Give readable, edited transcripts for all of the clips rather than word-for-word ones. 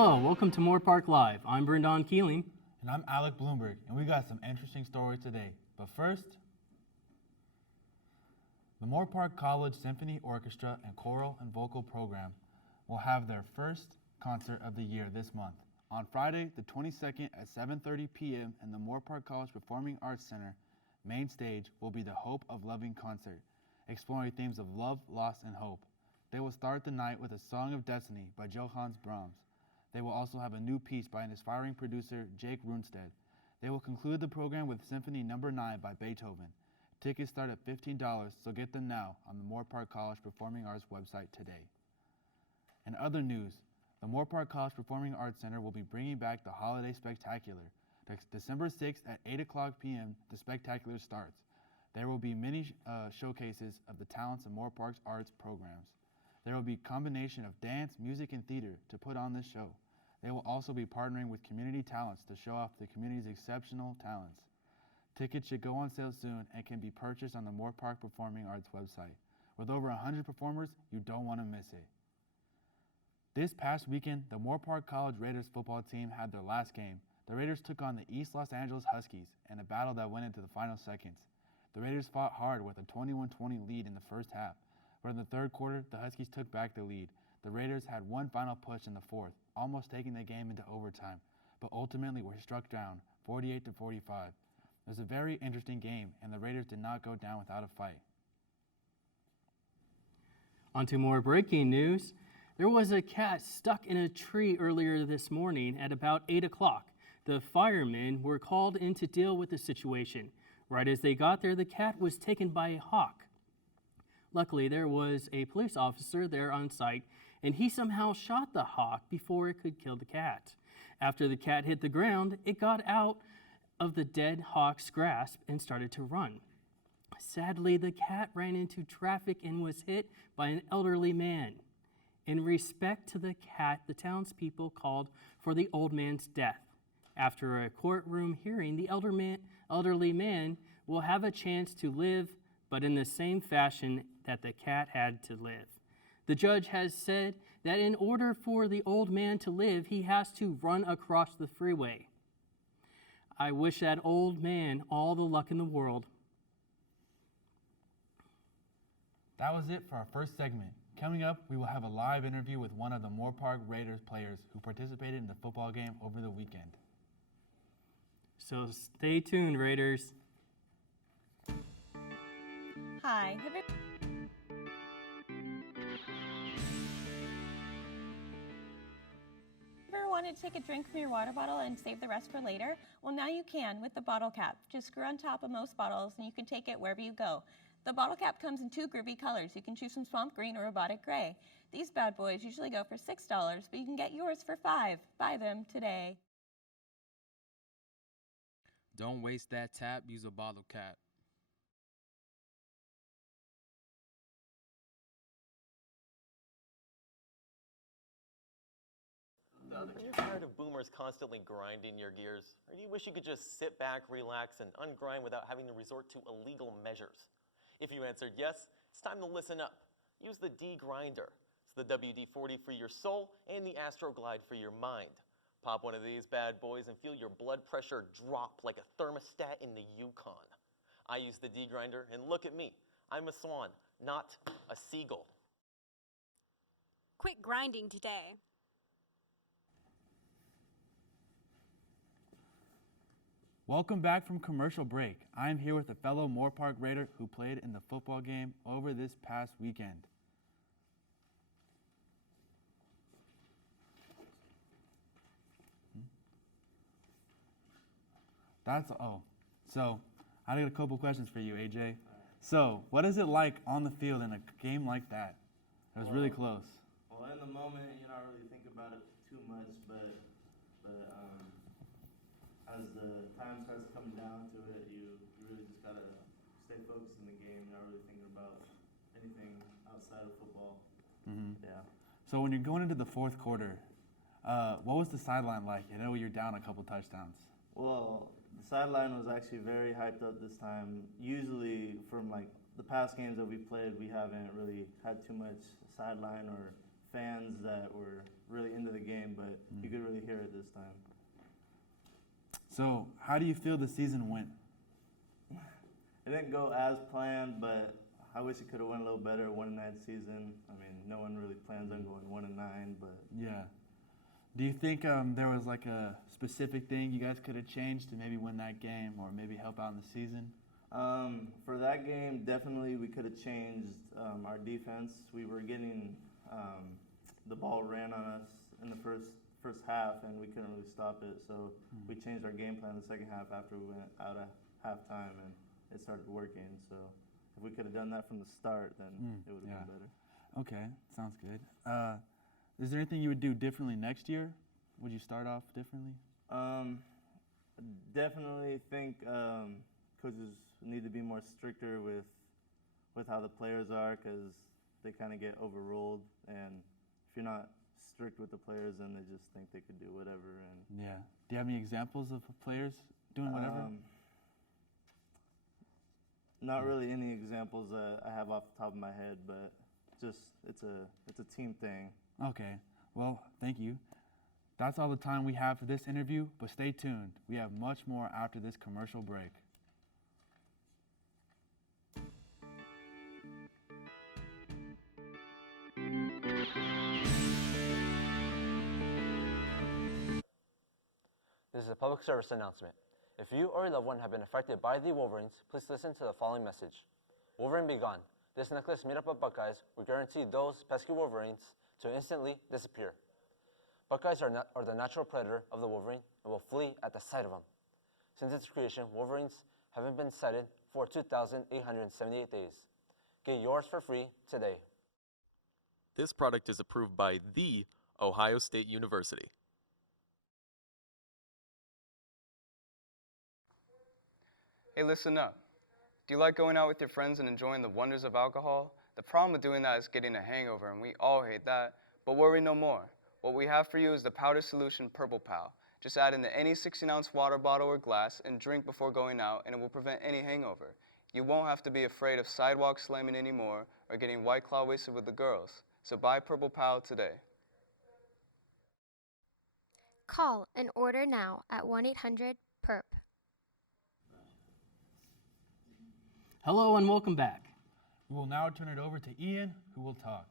Hello, welcome to Moorpark Live. I'm Brendan Keeling. And I'm Alec Bloomberg, and we got some interesting stories today. But first, the Moorpark College Symphony Orchestra and Choral and Vocal Program will have their first concert of the year this month. On Friday, the 22nd at 7:30 p.m. in the Moorpark College Performing Arts Center, main stage will be the Hope of Loving concert, exploring themes of love, loss, and hope. They will start the night with a Song of Destiny by Johannes Brahms. They will also have a new piece by an aspiring producer, Jake Runstead. They will conclude the program with Symphony No. 9 by Beethoven. Tickets start at $15, so get them now on the Moorpark College Performing Arts website today. In other news, the Moorpark College Performing Arts Center will be bringing back the Holiday Spectacular. December 6th at 8 o'clock p.m., the spectacular starts. There will be many showcases of the talents of Moorpark's arts programs. There will be a combination of dance, music, and theater to put on this show. They will also be partnering with community talents to show off the community's exceptional talents. Tickets should go on sale soon and can be purchased on the Moorpark Performing Arts website. With over 100 performers, you don't want to miss it. This past weekend, the Moorpark College Raiders football team had their last game. The Raiders took on the East Los Angeles Huskies in a battle that went into the final seconds. The Raiders fought hard with a 21-20 lead in the first half, but in the third quarter, the Huskies took back the lead. The Raiders had one final push in the fourth, almost taking the game into overtime, but ultimately were struck down 48-45. It was a very interesting game, and the Raiders did not go down without a fight. On to more breaking news. There was a cat stuck in a tree earlier this morning at about 8 o'clock. The firemen were called in to deal with the situation. Right as they got there, the cat was taken by a hawk. Luckily, there was a police officer there on site, and he somehow shot the hawk before it could kill the cat. After the cat hit the ground, it got out of the dead hawk's grasp and started to run. Sadly, the cat ran into traffic and was hit by an elderly man. In respect to the cat, the townspeople called for the old man's death. After a courtroom hearing, the elderly man will have a chance to live, but in the same fashion that the cat had to live. The judge has said that in order for the old man to live, he has to run across the freeway. I wish that old man all the luck in the world. That was it for our first segment. Coming up, we will have a live interview with one of the Moorpark Raiders players who participated in the football game over the weekend. So stay tuned, Raiders. Hi. Ever wanted to take a drink from your water bottle and save the rest for later? Well, now you can with the bottle cap. Just screw on top of most bottles and you can take it wherever you go. The bottle cap comes in two groovy colors. You can choose from swamp green or robotic gray. These bad boys usually go for $6, but you can get yours for $5. Buy them today. Don't waste that tap, use a bottle cap. Are you tired of boomers constantly grinding your gears? Or do you wish you could just sit back, relax, and ungrind without having to resort to illegal measures? If you answered yes, it's time to listen up. Use the D-Grinder. It's the WD-40 for your soul and the Astroglide for your mind. Pop one of these bad boys and feel your blood pressure drop like a thermostat in the Yukon. I use the D-Grinder, and look at me. I'm a swan, not a seagull. Quit grinding today. Welcome back from commercial break. I'm here with a fellow Moorpark Raider who played in the football game over this past weekend. So I got a couple questions for you, AJ. So what is it like on the field in a game like that? It was really close. Well, in the moment, you don't really think about it too much, but as the time starts coming down to it, you really just gotta stay focused in the game. You're not really thinking about anything outside of football. Mm-hmm. Yeah. So when you're going into the fourth quarter, what was the sideline like? I know you're down a couple touchdowns. Well, the sideline was actually very hyped up this time. Usually, from like the past games that we played, we haven't really had too much sideline or fans that were really into the game, but you could really hear it this time. So, how do you feel the season went? It didn't go as planned, but I wish it could have went a little better. 1-9 season. I mean, no one really plans on going 1-9, but Yeah. Do you think there was like a specific thing you guys could have changed to maybe win that game or maybe help out in the season? for that game, definitely we could have changed our defense. We were getting the ball ran on us in the first half, and we couldn't really stop it. So we changed our game plan the second half after we went out at halftime, and it started working. So if we could have done that from the start, then it would have been better. Okay, sounds good. Is there anything you would do differently next year? Would you start off differently? Definitely think coaches need to be more stricter with how the players are, because they kind of get overruled, and if you're not strict with the players, then they just think they could do whatever. And Yeah. Do you have any examples of players doing whatever? Not really any examples that I have off the top of my head, but just it's a team thing. Okay. Well, thank you. That's all the time we have for this interview, but stay tuned. We have much more after this commercial break. This is a public service announcement. If you or your loved one have been affected by the Wolverines, please listen to the following message. Wolverine be gone. This necklace made up of Buckeyes will guarantee those pesky Wolverines to instantly disappear. Buckeyes are the natural predator of the Wolverine and will flee at the sight of them. Since its creation, Wolverines haven't been sighted for 2,878 days. Get yours for free today. This product is approved by The Ohio State University. Hey, listen up. Do you like going out with your friends and enjoying the wonders of alcohol? The problem with doing that is getting a hangover, and we all hate that. But worry no more. What we have for you is the powder solution Purple Pal. Just add into any 16-ounce water bottle or glass and drink before going out, and it will prevent any hangover. You won't have to be afraid of sidewalk slamming anymore or getting White Claw wasted with the girls. So buy Purple Pal today. Call and order now at 1-800-PURP. Hello and welcome back. We will now turn it over to Ian, who will talk.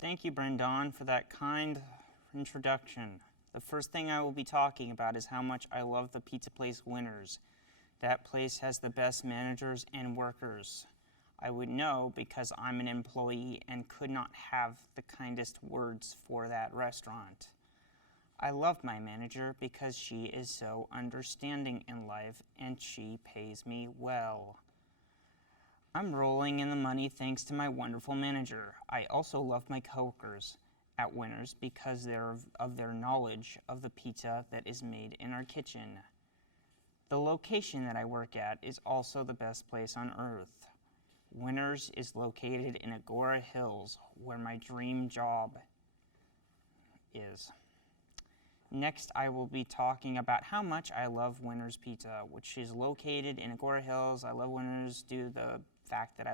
Thank you, Brendan, for that kind introduction. The first thing I will be talking about is how much I love the pizza place Winners. That place has the best managers and workers. I would know because I'm an employee and could not have the kindest words for that restaurant. I love my manager because she is so understanding in life and she pays me well. I'm rolling in the money thanks to my wonderful manager. I also love my coworkers at Winners because of their knowledge of the pizza that is made in our kitchen. The location that I work at is also the best place on earth. Winners is located in Agora Hills, where my dream job is. Next, I will be talking about how much I love Winners Pizza, which is located in Agora Hills. I love Winners due to the fact that I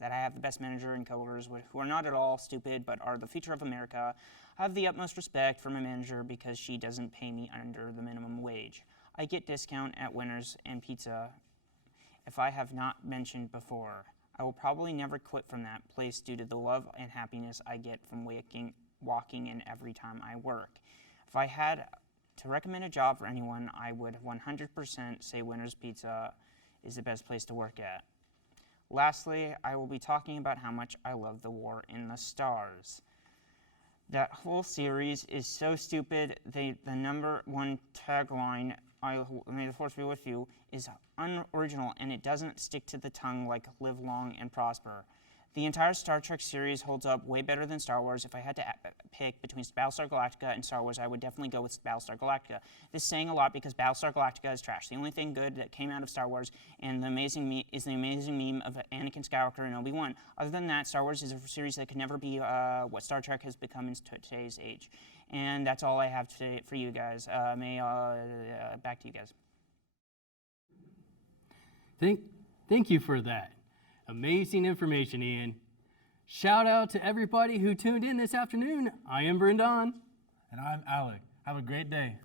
have the best manager and coworkers who are not at all stupid, but are the future of America. I have the utmost respect for my manager because she doesn't pay me under the minimum wage. I get discount at Winners and Pizza if I have not mentioned before. I will probably never quit from that place due to the love and happiness I get from walking in every time I work. If I had to recommend a job for anyone, I would 100% say Winners Pizza is the best place to work at. Lastly, I will be talking about how much I love The War in the Stars. That whole series is so stupid. The number one tagline, may the force be with you, is unoriginal and it doesn't stick to the tongue like live long and prosper. The entire Star Trek series holds up way better than Star Wars. If I had to pick between Battlestar Galactica and Star Wars, I would definitely go with Battlestar Galactica. This is saying a lot because Battlestar Galactica is trash. The only thing good that came out of Star Wars and the amazing meme of Anakin Skywalker and Obi-Wan. Other than that, Star Wars is a series that could never be what Star Trek has become in today's age. And that's all I have today for you guys. Back to you guys. Thank you for that. Amazing information, Ian. Shout out to everybody who tuned in this afternoon. I am Brendan. And I'm Alec. Have a great day.